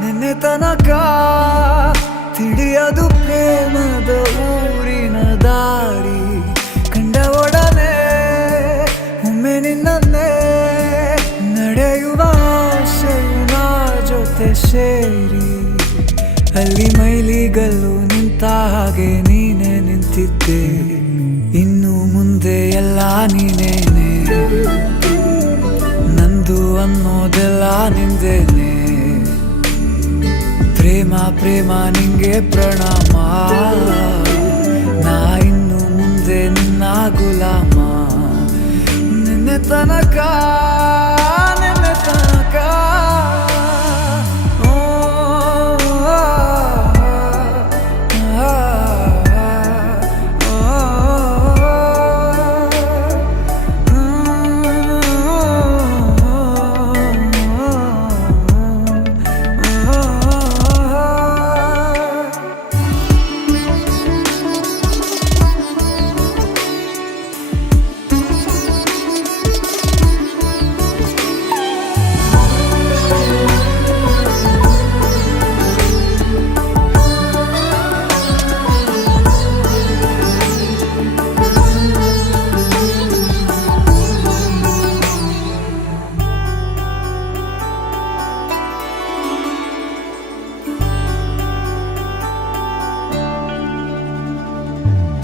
ನಿನ್ನೆ ತನಕ ತಿಳಿಯದು ಪ್ರೇಮದ ಊರಿನ ದಾರಿ. ಕಂಡ ಒಡನೆ ಒಮ್ಮೆ ನಿನ್ನೇ ನಡೆಯುವ ಆಸೆಯ ಜೊತೆ ಸೇರಿ, ಅಲ್ಲಿ ಮೈಲಿಗಲ್ಲು ನಿಂತ ಹಾಗೆ ನೀನೆ ನಿಂತಿದ್ದೆ. ಇನ್ನು ಮುಂದೆ ಎಲ್ಲ ನೀನೇನೆ, ನಂದು ಅನ್ನೋದೆಲ್ಲ ನಿಂದೇನೆ. ಪ್ರೇಮ ಪ್ರೇಮ ನಿಂಗೆ ಪ್ರಣಾಮ, ನಾ ಇನ್ನು ಮುಂದೆ ನಿನ್ನ ಗುಲಾಮ. ನಿನ್ನೆ ತನಕ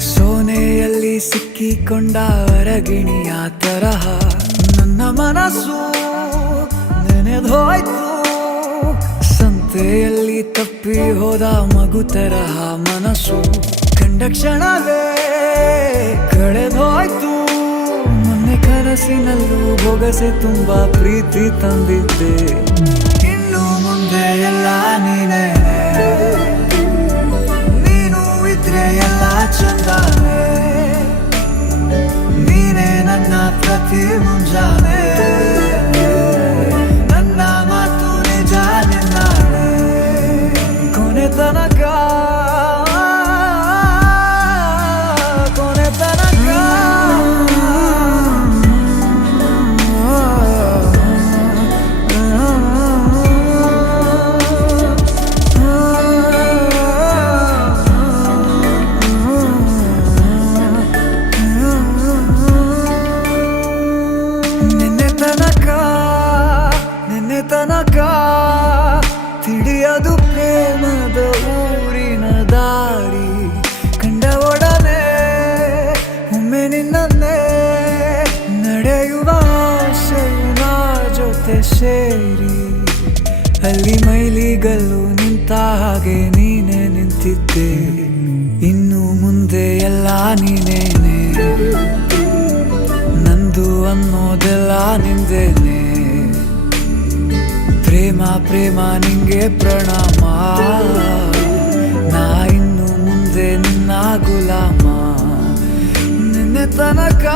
ಸೋನೆಯಲ್ಲಿ ಸಿಕ್ಕಿಕೊಂಡ ಅರಗಿಣಿಯ ತರಹ ನನ್ನ ಮನಸ್ಸು ನೆನೆದೋಯ್ತು. ಸಂತೆಯಲ್ಲಿ ತಪ್ಪಿ ಹೋದ ಮಗು ತರಹ ಮನಸ್ಸು ಕಂಡ ಕ್ಷಣವೇ ಕಳೆದೋಯ್ತು. ಮೊನ್ನೆ ಕನಸಿನಲ್ಲೂ ಬೊಗಸೆ ತುಂಬಾ ಪ್ರೀತಿ ತಂದಿದ್ದೆ. ಇನ್ನು ಮುಂದೆ ಎಲ್ಲ ನೀನೇ, ಎಲ್ಲ ಚಂದಾನೆ. ನೀನೇ ನನ್ನ ಪ್ರತಿ ಮುಂಜಾನೆ, ನನ್ನ ಮಾತು ನಿಜ ನಿನ್ನಾಳೆ. ಕೊನೆ ತನಕ ತನಕ ತಿಳಿಯದು ಪ್ರೇಮದ ಊರಿನ ದಾರಿ. ಕಂಡ ಒಡನೆ ಒಮ್ಮೆ ನಿನ್ನೇ ನಡೆಯುವ ಆಸೆಯ ಜೊತೆ ಸೇರಿ, ಅಲ್ಲಿ ಮೈಲಿಗಲ್ಲು ನಿಂತ ಹಾಗೆ ನೀನೆ ನಿಂತಿದ್ದೆ. ಇನ್ನು ಮುಂದೆ ಎಲ್ಲ ನೀನೇನೆ, ನಂದು ಅನ್ನೋದೆಲ್ಲ ನಿಂದೇನೆ. ಪ್ರೇಮ ಪ್ರೇಮ ನಿಂಗೆ ಪ್ರಣಾಮ, ನಾ ಇನ್ನು ಮುಂದೆ ನಿನ್ನ ಗುಲಾಮ. ನಿನ್ನೆ ತನಕ